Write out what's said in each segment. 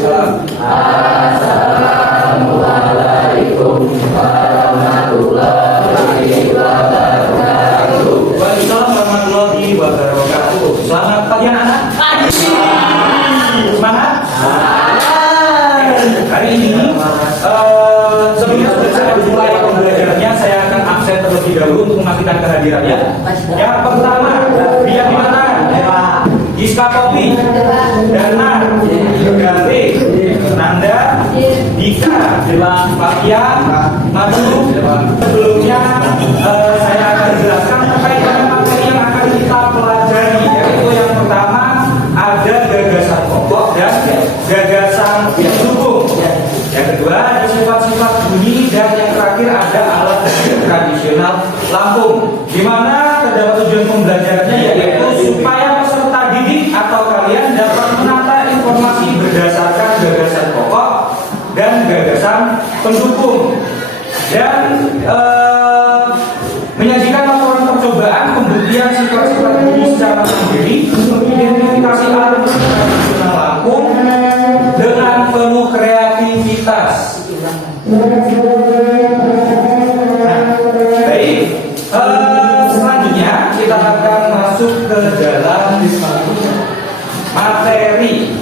Assalamualaikum warahmatullahi wabarakatuh. Waalaikumsalam warahmatullahi wabarakatuh. Selamat pagi anak-anak. Semangat. Hari ini sebelumnya saya mulai pembelajarannya, saya akan absen terlebih dahulu untuk memastikan kehadirannya. Yang pertama, dia di mana? Giska Kopi, Dana, Ganti, Nanda, Dika, Fatia, Madu. Sebelumnya saya akan jelaskan terkait dengan materi yang akan kita pelajari, yaitu yang pertama ada gagasan pokok dan gagasan pendukung. Yang kedua ada sifat-sifat bunyi, dan yang terakhir ada alat tradisional Lampung. Di mana terdapat tujuan pembelajarannya yaitu supaya peserta didik atau kalian dapat menata informasi berdasarkan gagasan pokok dan gagasan pendukung, dan menyajikan laporan percobaan pembuktian sifat-sifat bunyi secara mandiri untuk identifikasi alat tradisional Lampung dengan penuh kreativitas. Baik, selanjutnya kita akan masuk ke dalam materi.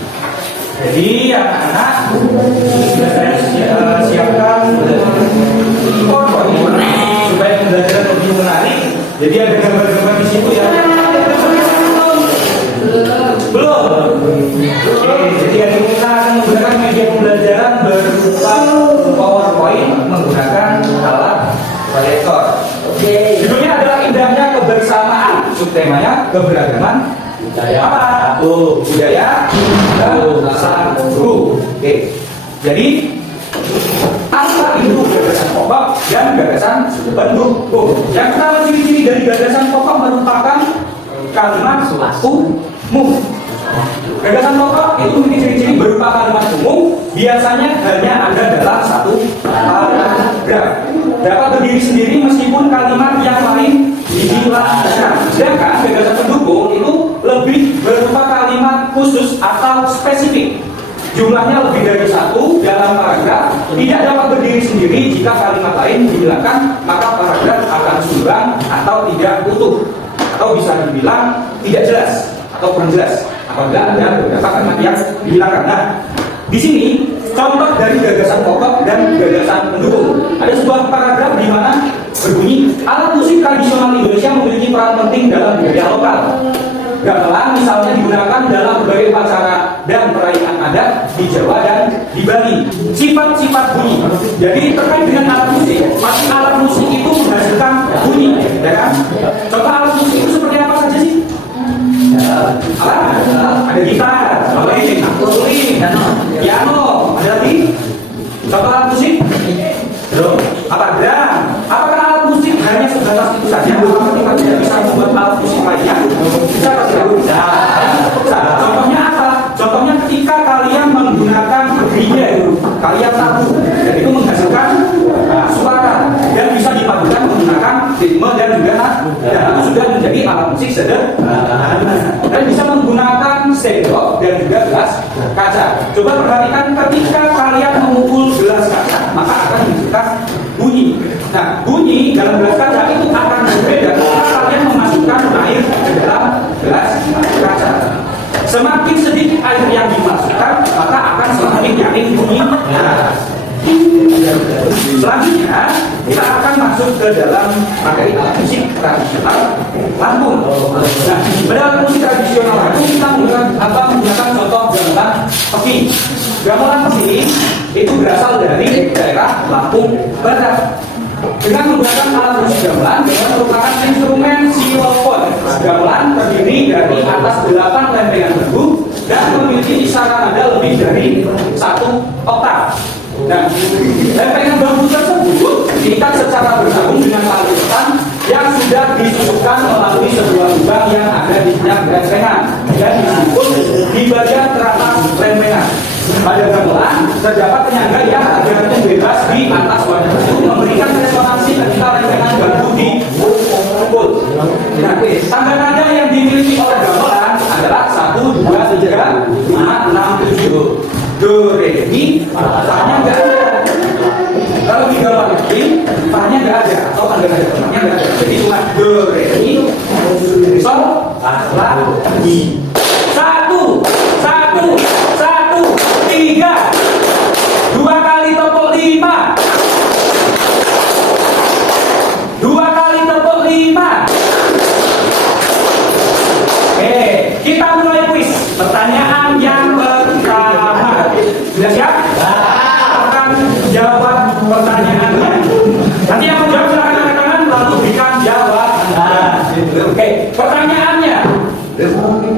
Jadi anak-anak sudah saya siapkan PowerPoint supaya pembelajaran lebih menarik. Jadi ada gambar-gambar di situ ya. Belum. Oke, jadi hari ini kita akan menggunakan media pembelajaran berupa PowerPoint menggunakan alat proyektor. Oke. Judulnya adalah indahnya kebersamaan. Subtemanya keberagaman budaya apa? Budaya dan satu. Oke. Jadi apa itu gagasan pokok dan gagasan pendukung? Yang pertama, ciri-ciri dari gagasan pokok merupakan kalimat umum. Gagasan pokok itu memiliki ciri-ciri berupa kalimat umum, biasanya hanya ada dalam satu paragraf. Dapat berdiri sendiri meskipun kalimat yang lain dijelaskan. Sedangkan gagasan pendukung itu lebih berupa kalimat khusus atau spesifik. Jumlahnya lebih dari satu dalam paragraf, tidak dapat berdiri sendiri. Jika kalimat lain dihilangkan, maka paragraf akan suram atau tidak utuh, atau bisa dibilang tidak jelas atau kurang jelas apabila ada beberapa kalimat yang dihilangkan. Nah, di sini contoh dari gagasan pokok dan gagasan pendukung. Ada sebuah paragraf di mana berbunyi, alat musik tradisional Indonesia memiliki peran penting dalam budaya lokal. Gamelan misalnya digunakan dalam berbagai upacara dan perayaan adat di Jawa dan di Bali. Sifat-sifat bunyi. Jadi terkait dengan alat musik, pasti alat musik itu menghasilkan bunyi, ya kan? Contoh alat musik itu seperti apa saja sih? Ada gitar, violin, piano, ada lagi? Contoh alat musik? Apa drum? Apakah alat musik hanya sebatas itu saja? Apakah kita tidak bisa membuat alat musik lainnya? Bisa atau tidak? Bisa. Contohnya apa? Contohnya ketika kalian menggunakan bridge, kalian tahu, dan itu menghasilkan suara, dan bisa dipadukan menggunakan ritme dan juga dan itu sudah menjadi alat musik sederhana. Dan bisa menggunakan sendok dan juga gelas kaca. Coba perhatikan ketika kalian memukul gelas kaca, maka akan menghasilkan bunyi. Nah, bunyi dalam gelas kaca itu akan berbeda ketika kalian memasukkan air ke dalam gelas kaca. Semakin sedikit air yang dimasukkan, maka akan semakin nyaring bunyi. Nah, selanjutnya kita akan masuk ke dalam materi alat musik tradisional Lampung. Nah, pada alat musik tradisional Lampung kita menggunakan contoh gamelan peki. Gamelan peki itu berasal dari daerah Lampung Barat. Dengan menggunakan alat musik gamelan merupakan instrumen xylophone. Gamelan terdiri dari atas 8 lempengan bambu dan memiliki kisaran nada lebih dari 1 oktav. Nah, lempengan bambu tersebut diikat secara bersambung dengan tali rotan yang sudah disusupkan melalui sebuah lubang yang ada di setiap lempengan dan disebut di bagian teratas lempengan. Pada gamelan terdapat penyangga yang tergantung bebas di atas wadah tersebut memberikan resonansi ketika lempengan bambu dipukul. Nah, tangga nada yang dimiliki oleh gamelan adalah 1, 2, 3, 5, 6, 7. do, re, mi, fa-nya nggak ada. Kalau digambar lagi, fa-nya nggak ada, atau kan nggak ada, fa-nya nggak ada. Jadi cuma do, re, mi, sol, la, mi. Satu, tiga, dua kali tepuk lima. Dua kali tepuk lima. Oke, kita mulai kuis. Pertanyaan yang pertama. Sudah siap? Akan jawab pertanyaannya. Nanti yang menjawab silakan angkat tangan lalu berikan jawaban. Oke, pertanyaannya.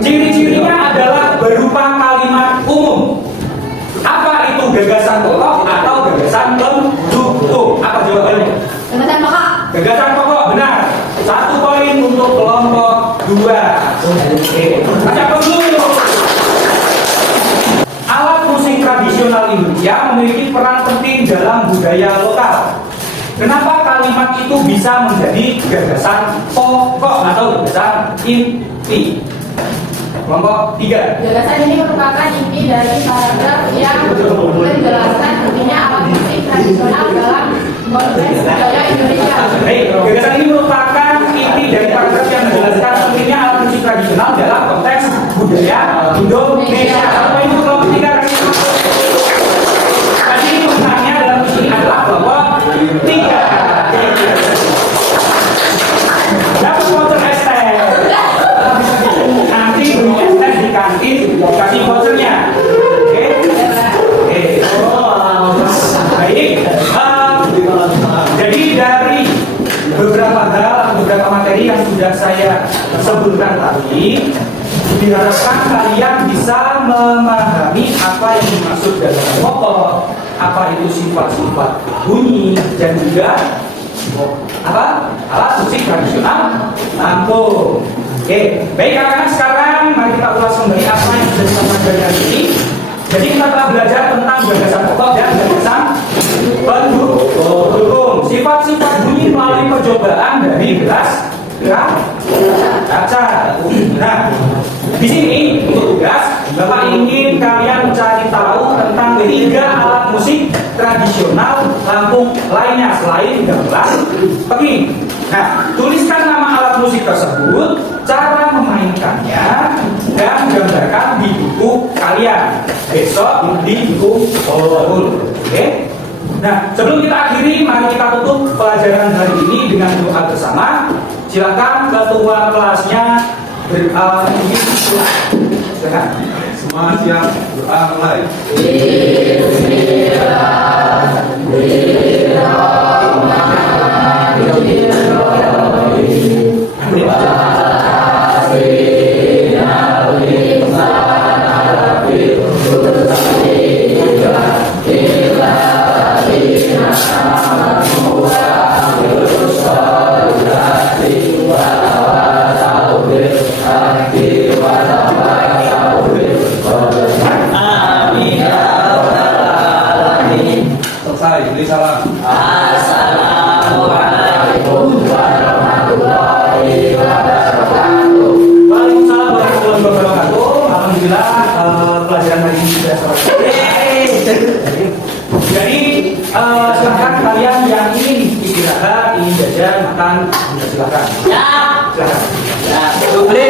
Ciri-cirinya adalah berupa kalimat umum. Apa itu gagasan pokok atau gagasan pendukung? Apa jawabannya? Gagasan pokok. Gagasan pokok, benar. 1 poin untuk kelompok 2. Oke, baca dulu. Alat musik tradisional Indonesia memiliki peran penting dalam budaya lokal. Kenapa kalimat itu bisa menjadi gagasan pokok atau gagasan inti? Kelompok 3. Gagasan ini merupakan inti dari paragraf yang menjelaskan pentingnya alat musik tradisional dalam konteks budaya Indonesia. Baik, gagasan ini merupakan inti dari paragraf yang menjelaskan pentingnya alat musik tradisional dalam konteks budaya Indonesia. Apa itu kelompok 3? Tadi pemenangnya dalam sini adalah kelompok 3. Dapat voucher STM. Nanti beli STM di kantin, kasih vouchernya. Oke? Oke. Baik. Jadi dari beberapa hal, beberapa materi yang sudah saya sebutkan tadi, diharapkan kalian bisa memahami apa yang dimaksud dalam pokok, apa itu sifat-sifat bunyi, dan juga apa alat musik tradisional Lampung. Oke, baik anak-anak, sekarang mari kita ulas kembali apa yang sudah disampaikan hari ini. Jadi kita telah belajar tentang gagasan pokok dan gagasan pendukung. Sifat-sifat bunyi melalui percobaan dari gelas kaca. Nah, di sini untuk tugas, Bapak ingin kalian mencari tahu tentang 3 alat musik tradisional Lampung lainnya selain gamelan penging. Nah, tuliskan nama alat musik tersebut, cara memainkannya, dan gambarkan di buku kalian. Besok di buku Polul. Oke? Nah, sebelum kita akhiri, mari kita tutup pelajaran hari ini dengan doa bersama. Silakan ketua kelasnya silakan. Semua siap, doa mulai. Selesai, beri salam. Assalamualaikum warahmatullahi wabarakatuh. Waalaikumsalam warahmatullahi wabarakatuh. Alhamdulillah pelajaran hari ini sudah selesai. Jadi silakan kalian yang ingin istirahat, ingin jajan, makan, silakan. Ya. Silakan. Ya, boleh.